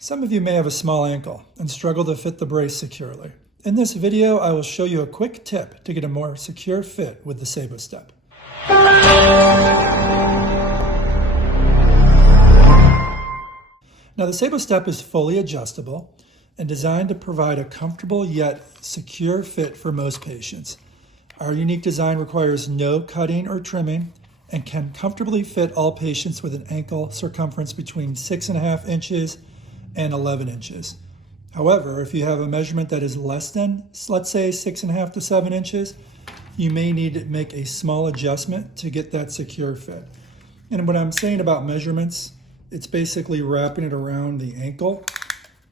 Some of you may have a small ankle and struggle to fit the brace securely. In this video, I will show you a quick tip to get a more secure fit with the SaeboStep. Now, the SaeboStep is fully adjustable and designed to provide a comfortable yet secure fit for most patients. Our unique design requires no cutting or trimming and can comfortably fit all patients with an ankle circumference between 6.5 inches and 11 inches. However, if you have a measurement that is less than, let's say, 6.5 to 7 inches, you may need to make a small adjustment to get that secure fit. And what I'm saying about measurements, it's basically wrapping it around the ankle,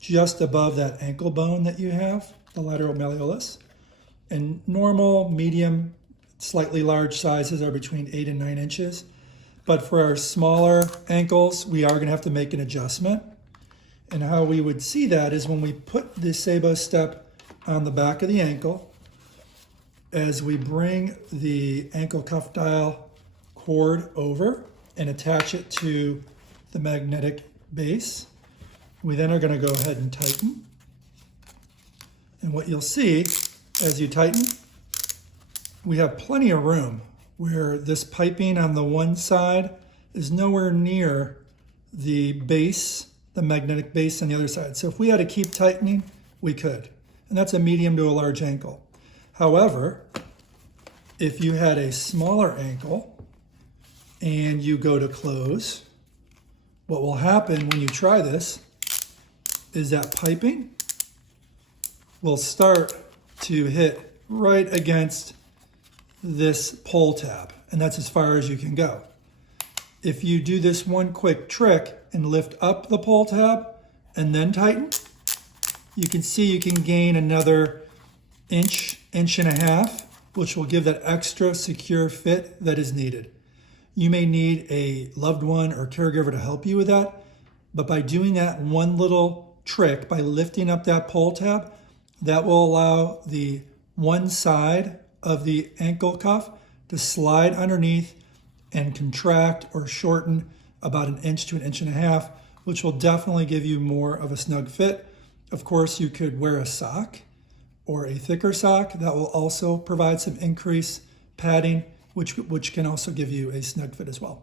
just above that ankle bone that you have, the lateral malleolus. And normal, medium, slightly large sizes are between 8 and 9 inches. But for our smaller ankles, we are going to have to make an adjustment. And how we would see that is when we put the SaeboStep on the back of the ankle, as we bring the ankle cuff dial cord over and attach it to the magnetic base, we then are going to go ahead and tighten. And what you'll see as you tighten, we have plenty of room where this piping on the one side is nowhere near the base, the magnetic base on the other side. So if we had to keep tightening, we could. And that's a medium to a large ankle. However, if you had a smaller ankle and you go to close, what will happen when you try this is that piping will start to hit right against this pull tab, and that's as far as you can go. If you do this one quick trick and lift up the pull tab and then tighten, you can see you can gain another inch, inch and a half, which will give that extra secure fit that is needed. You may need a loved one or caregiver to help you with that, but by doing that one little trick, by lifting up that pull tab, that will allow the one side of the ankle cuff to slide underneath and contract or shorten about an inch to an inch and a half, which will definitely give you more of a snug fit. Of course, you could wear a sock or a thicker sock that will also provide some increased padding, which can also give you a snug fit as well.